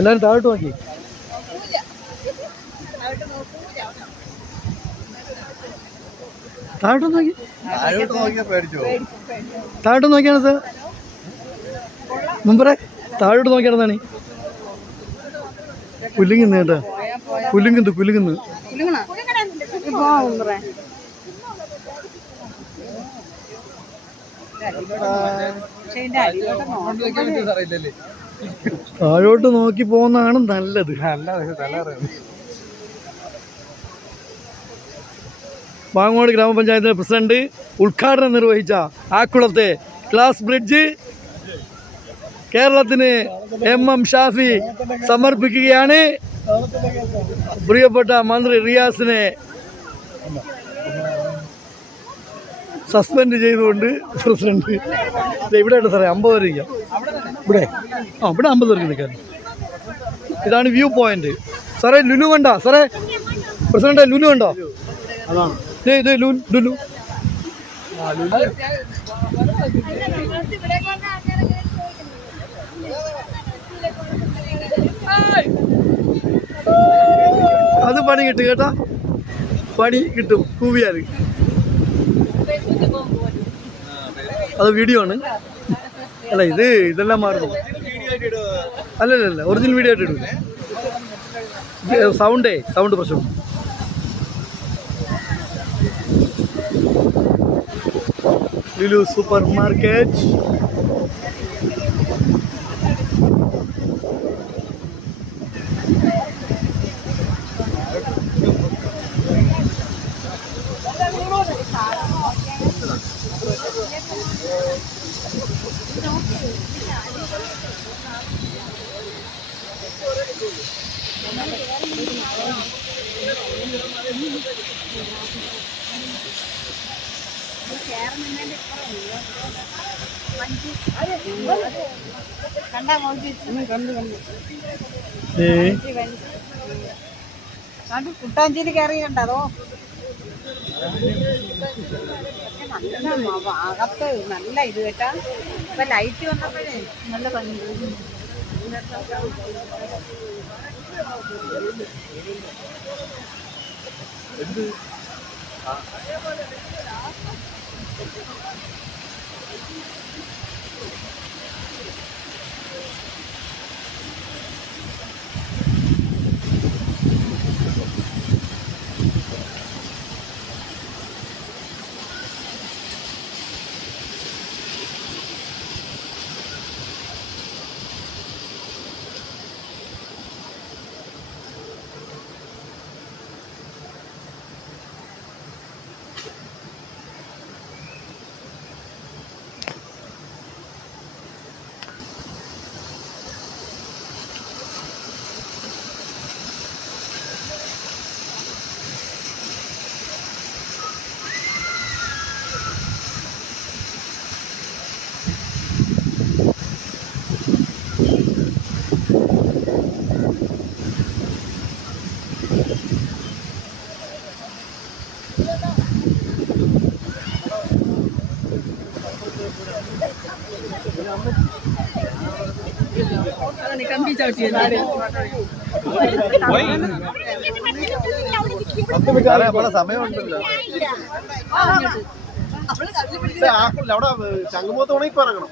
എല്ലാവരും താഴോട്ട് നോക്കി. താഴോട്ട് നോക്കി. താഴോട്ട് നോക്കിയാണ് സാർ മുമ്പേ താഴോട്ട് നോക്കിയാണെന്നാണ് പുല്ലുങ്ങുന്നു കേട്ടോ. പുല്ലുങ്ങുന്നു. താഴോട്ട് നോക്കി പോകുന്നതാണ് നല്ലത്. പാങ്ങോട് ഗ്രാമപഞ്ചായത്തിലെ പ്രസിഡന്റ് ഉദ്ഘാടനം നിർവഹിച്ച ആക്കുളത്തെ ഗ്ലാസ് ബ്രിഡ്ജ് കേരളത്തിന് MM ഷാഫി സമർപ്പിക്കുകയാണ്. പ്രിയപ്പെട്ട മന്ത്രി റിയാസിനെ സസ്പെൻഡ് ചെയ്തുകൊണ്ട് പ്രസിഡന്റ് ഇവിടെ ആയിട്ട് സാറേ 50 പേര് ഇരിക്കാം ഇവിടെ. ഇവിടെ 50 പേർക്ക് നിൽക്കാൻ. ഇതാണ് വ്യൂ പോയിന്റ്. സാറേ ലുലു കണ്ടോ സാറേ? പ്രസിഡന്റ് ലുലു കണ്ടോ? അതാണ് ഇത് ലുലു. അത് പണി കിട്ടും കേട്ടാ, പണി കിട്ടും കൂവിയാൽ. അത് വീഡിയോ ആണ്. അല്ല ഇതെല്ലാം മാറുന്നു. അല്ലല്ല ഒറിജിനൽ വീഡിയോ ആയിട്ട് ഇടൂല. സൗണ്ട് പ്രശ്നം. Lulu super market. കുട്ടാഞ്ചേരി കയറി കണ്ടതോ? അകത്ത് നല്ല ഇത് കേട്ടാ. ഇപ്പൊ ലൈറ്റ് വന്നപ്പോഴേ നല്ല ഭംഗി. കമ്പി ചവിട്ടിയല്ലേ നമ്മളെ സമയമുണ്ടല്ലോ അവിടെ ശംഖുമുഖത്ത് ഉണക്കി ഇറങ്ങണം